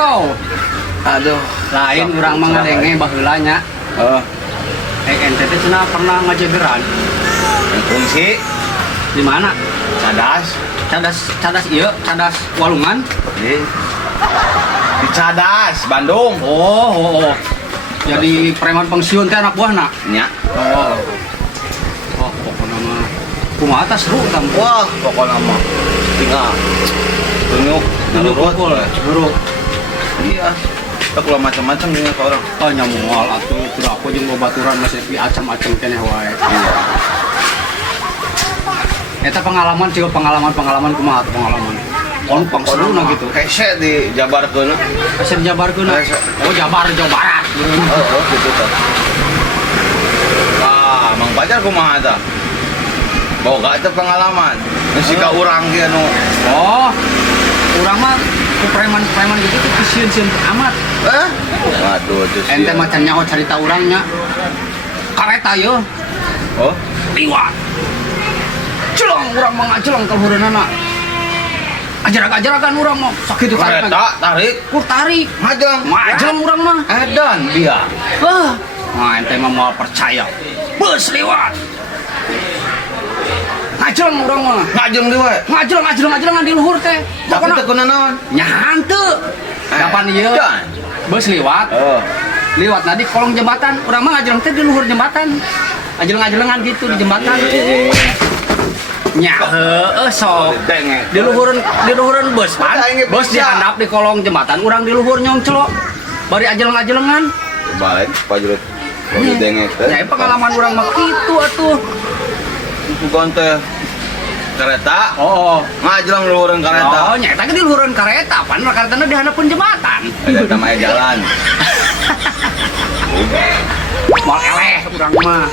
bro. Aduh, Lain urang mah ngadenge baheula nya. Ente teh cenah pernah ngajegeran. yang fungsi Di mana? cadas. Cadas ieu, cadas walungan. Di Cadas, Bandung. Oh. Jadi preman pensiun teh anak buahna. Nya. Oh, pokoknya mah kumaha tah seru tam. Wah, pokoknya mah tinggal tunjuk nurut. Buruk. Iya. Tak ulah macam-macam dengan ke orang. Oh nyamual atuh tidak aku jeung babaturan masih acam-acam keneh wae. Iya. Eta pengalaman kumaha tuh pengalaman. Pang seruna gitu. Hese di jabarkeun. Kasih jabarkeun. Hese. Oh Jawa Barat. Oh, gitu tah. Ah, Mang Pajar kumaha tah? Boga teh pengalaman. Masih ka urang ge anu. Oh. Urang mah ku preman gitu tuh sieun-sieun amat. Waduh, tuh sih. Ente macan nyaho carita urangnya. Kareta yeuh. Oh, Liwat. Celong urang mah ngacelong ka luhureunana. Ajarak-ajarakan urang mah sakitu kereta tarik Kur tarik. majang urang mah. edan dia. Nah, ente mah moal percaya. Bus liwat. Ngajeleng urang mah. Ngajeng di we. Ngajelengan di luhur teh. Tapi teu kunaon. Nya hanteu. Kapan ieu? Dan. Bus liwat. Liwat di kolong jembatan. Urang mah ngajeleng teh di luhur jembatan. Ngajelengan gitu di jembatan. Nya heueuh sok. Di luhureun bus pan. Bus dihandap di kolong jembatan, urang di luhur nyongclok. Bari ajeleng-ajelengan. Balik pajurut. Kalau dengek teh. Ya pengalaman urang mah kitu atuh. Bukan teh kereta. Oh. Ngajeng luhureun kereta. Oh, nya eta ge di luhureun kareta, pan karetana di handapeun jembatan. Eta mah jalan. Moal eleh urang mah.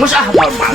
Geus moal balik.